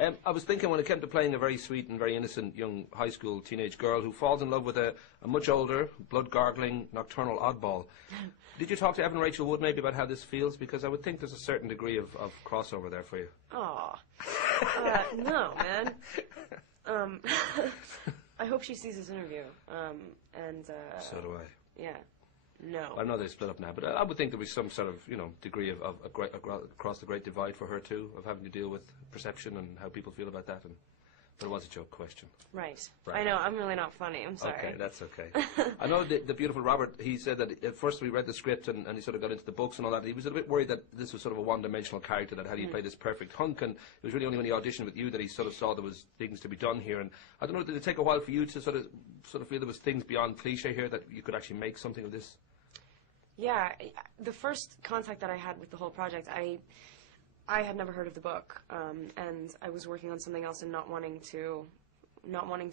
I was thinking when it came to playing a very sweet and very innocent young high school teenage girl who falls in love with a much older, blood-gargling, nocturnal oddball. Did you talk to Evan Rachel Wood maybe about how this feels? Because I would think there's a certain degree of crossover there for you. Aw. No, man. I hope she sees this interview. So do I. Yeah. No. I know they split up now, but I would think there was some sort of, degree of across the great divide for her too, of having to deal with perception and how people feel about that. But it was a joke question. Right. I know, I'm really not funny. I'm sorry. Okay, that's okay. I know the beautiful Robert, he said that at first we read the script and he sort of got into the books and all that. He was a bit worried that this was sort of a one-dimensional character, that how do you play this perfect hunk, and it was really only when he auditioned with you that he sort of saw there was things to be done here. And I don't know, did it take a while for you to sort of feel there was things beyond cliche here, that you could actually make something of this? Yeah, the first contact that I had with the whole project, I had never heard of the book, and I was working on something else and not wanting to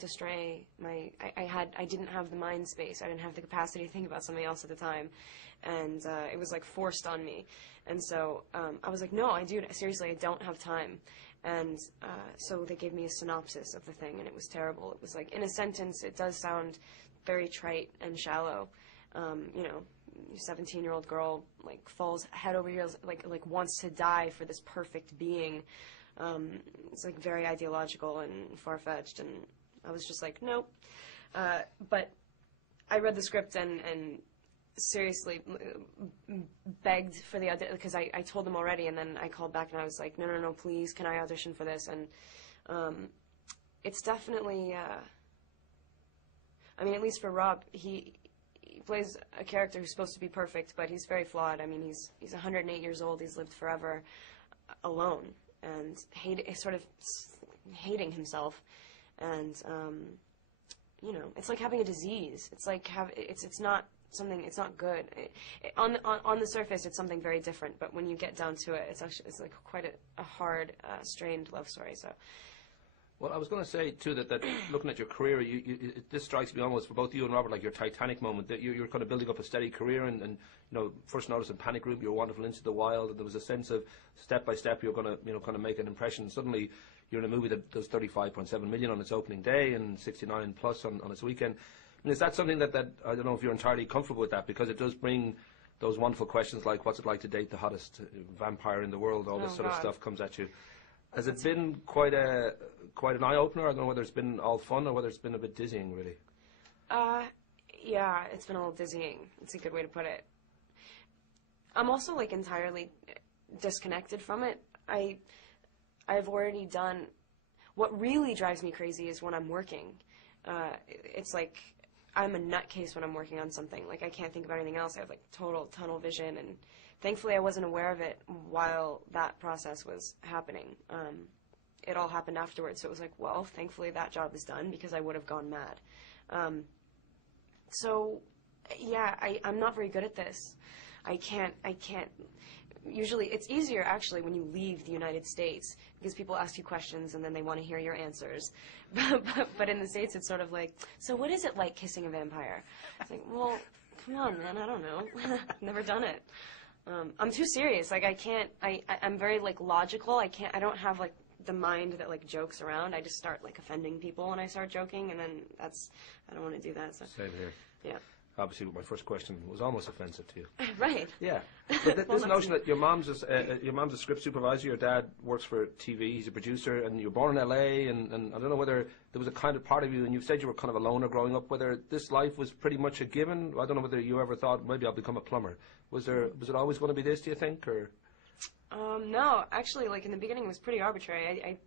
stray. I didn't have the mind space. I didn't have the capacity to think about something else at the time, and it was like forced on me. And so I was like, no, seriously, I don't have time. And so they gave me a synopsis of the thing, and it was terrible. It was like, in a sentence, it does sound very trite and shallow. 17-year-old girl like falls head over heels, like wants to die for this perfect being. It's like very ideological and far-fetched, and I was just like, nope. But I read the script and seriously begged for the audition, because I told them already, and then I called back and I was like, no, please, can I audition for this? And it's definitely, at least for Rob, he plays a character who's supposed to be perfect, but he's very flawed. He's 108 years old. He's lived forever alone and hating himself. And, it's like having a disease. It's like it's not something, it's not good. On the surface, it's something very different, but when you get down to it, it's like quite a hard, strained love story, so. Well, I was going to say, too, that looking at your career, this strikes me almost, for both you and Robert, like your Titanic moment, that you're kind of building up a steady career, and first noticed in Panic Room, you were wonderful, Into the Wild, and there was a sense of step by step you're going to, kind of make an impression. Suddenly, you're in a movie that does 35.7 million on its opening day and 69 plus on its weekend. Is that something that I don't know if you're entirely comfortable with that, because it does bring those wonderful questions like, what's it like to date the hottest vampire in the world? All this sort of stuff comes at you. Has it been quite an eye-opener? I don't know whether it's been all fun or whether it's been a bit dizzying, really. Yeah, it's been a little dizzying. It's a good way to put it. I'm also, like, entirely disconnected from it. I've already done... What really drives me crazy is when I'm working. It's like I'm a nutcase when I'm working on something. Like, I can't think about anything else. I have, like, total tunnel vision, and thankfully I wasn't aware of it while that process was happening. It all happened afterwards, so it was like, well, thankfully that job is done, because I would have gone mad. So, yeah, I'm not very good at this. I can't, usually, it's easier, actually, when you leave the United States, because people ask you questions and then they want to hear your answers. But in the States, it's sort of like, so what is it like kissing a vampire? It's like, well, come on, man, I don't know. Never done it. I'm too serious. Like, I'm very, like, logical. I don't have, like, the mind that, like, jokes around. I just start, like, offending people when I start joking, and then I don't want to do that. So. Same here. Yeah. Obviously, my first question was almost offensive to you. Right. Yeah. But this notion that your mom's a script supervisor, your dad works for TV, he's a producer, and you're born in L.A., and I don't know whether there was a kind of part of you, and you said you were kind of a loner growing up, whether this life was pretty much a given. I don't know whether you ever thought, maybe I'll become a plumber. Was it always going to be this, do you think, or? No, actually, like, in the beginning it was pretty arbitrary.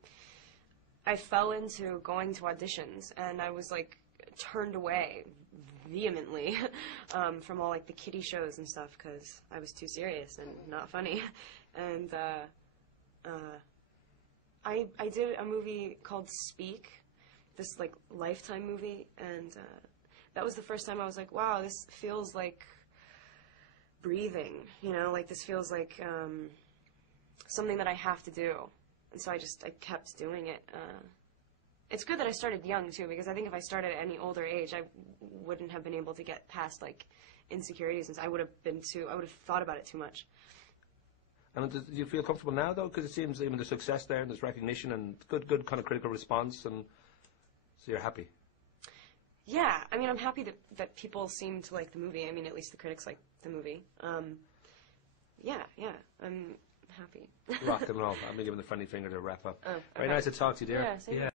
I fell into going to auditions, and I was, like, turned away vehemently from all, like, the kiddie shows and stuff, because I was too serious and not funny. And I did a movie called Speak, this, like, Lifetime movie, and that was the first time I was like, wow, this feels like breathing, like, this feels like something that I have to do. And so I kept doing it. It's good that I started young, too, because I think if I started at any older age, I wouldn't have been able to get past, like, insecurities, and I would have thought about it too much. And do you feel comfortable now, though? Because it seems even the success there and there's recognition and good kind of critical response, and so you're happy. Yeah, I mean, I'm happy that people seem to like the movie. I mean, at least the critics like the movie. Yeah, I'm happy. Rock and roll. I'm giving the friendly finger to wrap up. Oh, okay. Very nice to talk to you, dear. Yeah, same here.